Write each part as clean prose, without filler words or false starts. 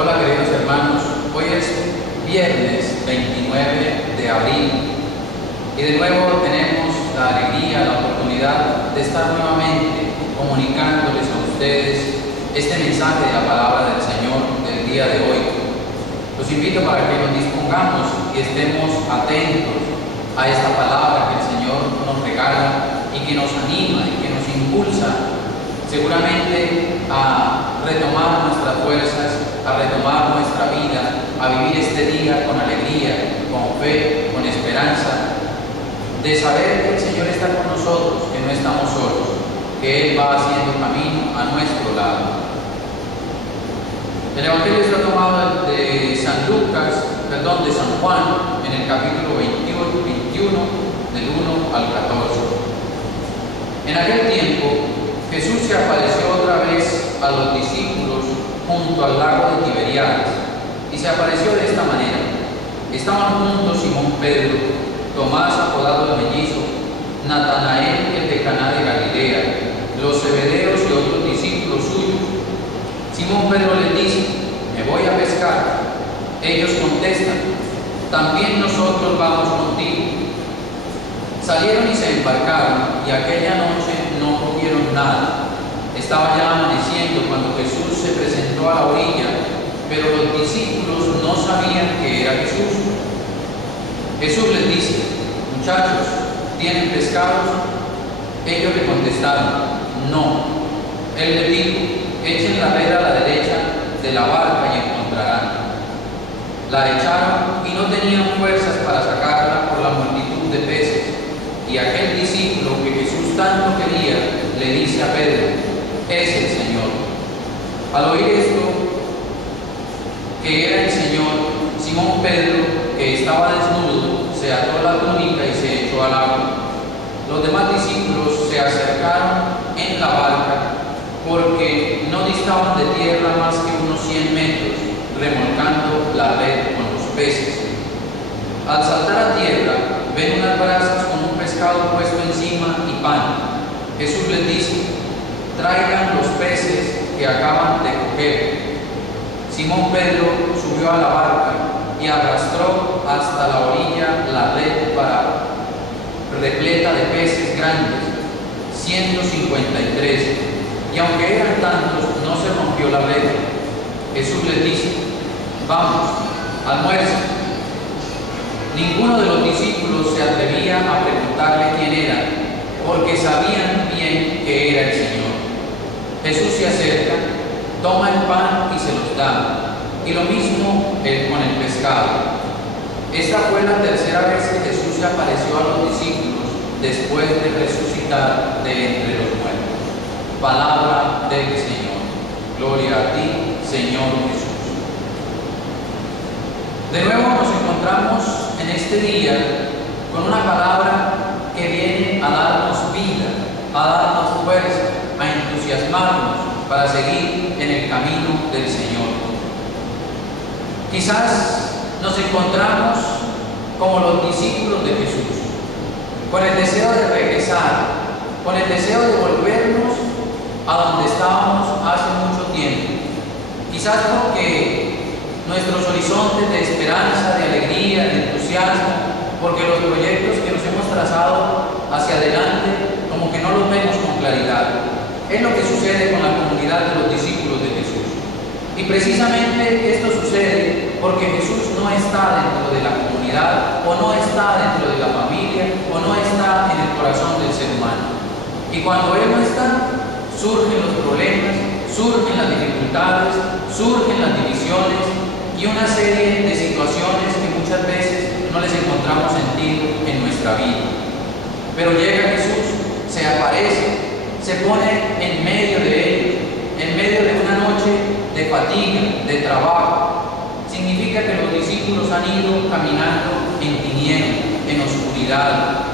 Hola queridos hermanos, hoy es viernes 29 de abril y de nuevo tenemos la alegría, la oportunidad de estar nuevamente comunicándoles a ustedes este mensaje de la palabra del Señor del día de hoy. Los invito para que nos dispongamos y estemos atentos a esta palabra que el Señor nos regala y que nos anima y que nos impulsa seguramente a retomar nuestras fuerzas, a retomar nuestra vida, a vivir este día con alegría, con fe, con esperanza, de saber que el Señor está con nosotros, que no estamos solos, que Él va haciendo camino a nuestro lado. El Evangelio está tomado de de San Juan, en el capítulo 21, del 1 al 14. En aquel tiempo, Jesús se apareció otra vez a los discípulos junto al lago de Tiberíades, y se apareció de esta manera. Estaban juntos Simón Pedro, Tomás apodado el mellizo, Natanael el de Caná de Galilea, los Zebedeos y otros discípulos suyos. Simón Pedro les dice: me voy a pescar. Ellos contestan: también nosotros vamos contigo. Salieron y se embarcaron, y aquella noche no comieron nada. Estaba ya amaneciendo cuando Jesús se presentó a la orilla, pero los discípulos no sabían que era Jesús. Jesús les dice: muchachos, ¿tienen pescados? Ellos le contestaron: no. Él les dijo: echen la red a la derecha de la barca y encontrarán. La echaron y no tenían fuerzas para sacarla por la multitud de peces. Y aquel discípulo que Jesús tanto quería le dice a Pedro: es el Señor. Al oír esto, que era el Señor, Simón Pedro, que estaba desnudo, se ató la túnica y se echó al agua. Los demás discípulos se acercaron en la barca, porque no distaban de tierra más que unos 100 metros, remolcando la red con los peces. Al saltar a tierra, ven unas brasas con un pescado puesto encima y pan. Jesús les dice: traigan los peces que acaban de coger. Simón Pedro subió a la barca y arrastró hasta la orilla la red repleta de peces grandes, 153. Y aunque eran tantos, no se rompió la red. Jesús les dice: vamos, almuercen. Ninguno de los discípulos se atrevía a preguntarle quién era, porque sabían bien que era el Señor. Jesús se acerca, toma el pan y se los da, y lo mismo con el pescado. Esta fue la tercera vez que Jesús se apareció a los discípulos después de resucitar de entre los muertos. Palabra del Señor. Gloria a ti, Señor Jesús. De nuevo nos encontramos en este día con una palabra que viene a darnos vida, a darnos fuerza, a entusiasmarnos para seguir en el camino del Señor. Quizás nos encontramos como los discípulos de Jesús, con el deseo de regresar, con el deseo de volvernos a donde estábamos hace mucho tiempo. Quizás porque nuestros horizontes de esperanza, de alegría, de entusiasmo, porque los proyectos que nos hemos trazado hacia adelante como que no los vemos con claridad. Es lo que sucede con la comunidad de los discípulos de Jesús. Y precisamente esto sucede porque Jesús no está dentro de la comunidad, o no está dentro de la familia, o no está en el corazón del ser humano. Y cuando Él no está, surgen los problemas, surgen las dificultades, surgen las divisiones y una serie de situaciones que muchas veces no les encontramos sentido en nuestra vida. Pero llega Jesús, se aparece, se pone en medio de ellos, en medio de una noche de fatiga, de trabajo. Significa que los discípulos han ido caminando en tinieblas, en oscuridad.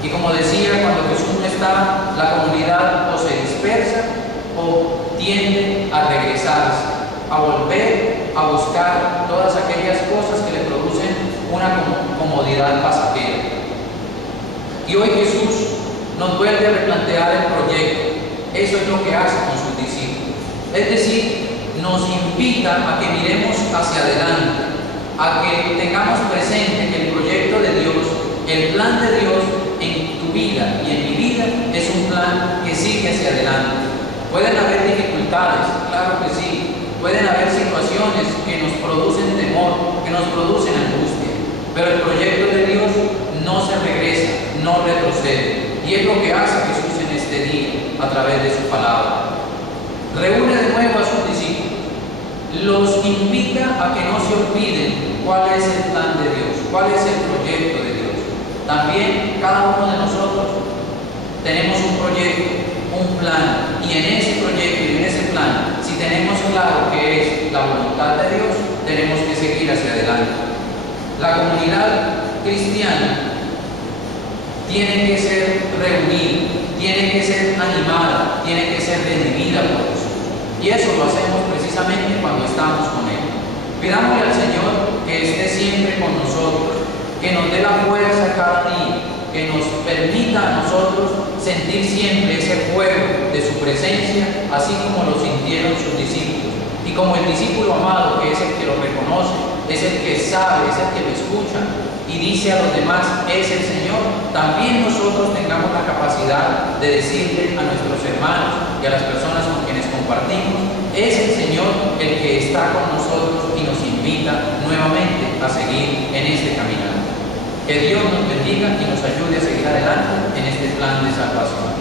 Y como decía, cuando Jesús no está, la comunidad o se dispersa o tiende a regresarse, a volver a buscar todas aquellas cosas que le producen una comodidad pasajera. Y hoy Jesús nos vuelve a replantear el proyecto. Eso es lo que hace con sus discípulos. Es decir, nos invita a que miremos hacia adelante, a que tengamos presente que el proyecto de Dios, el plan de Dios en tu vida y en mi vida es un plan que sigue hacia adelante. Pueden haber dificultades, claro que sí. Pueden haber situaciones que nos producen temor, que nos producen angustia. Pero el proyecto de Dios no se regresa, no retrocede. Y es lo que hace Jesús en este día a través de su palabra. Reúne de nuevo a sus discípulos. Los invita a que no se olviden cuál es el plan de Dios, cuál es el proyecto de Dios. También cada uno de nosotros tenemos un proyecto, un plan, y en ese proyecto y en ese plan, si tenemos claro que es la voluntad de Dios, tenemos que seguir hacia adelante. La comunidad cristiana tiene que ser reunida, tiene que ser animada, tiene que ser redimida por Jesús. Y eso lo hacemos precisamente cuando estamos con Él. Pidámosle al Señor que esté siempre con nosotros, que nos dé la fuerza cada día, que nos permita a nosotros sentir siempre ese fuego de su presencia, así como lo sintieron sus discípulos. Y como el discípulo amado, que es el que lo reconoce, es el que sabe, es el que lo escucha y dice a los demás, es el Señor, también nosotros tengamos la capacidad de decirle a nuestros hermanos y a las personas con quienes compartimos, es el Señor el que está con nosotros y nos invita nuevamente a seguir en este caminar. Que Dios nos bendiga y nos ayude a seguir adelante en este plan de salvación.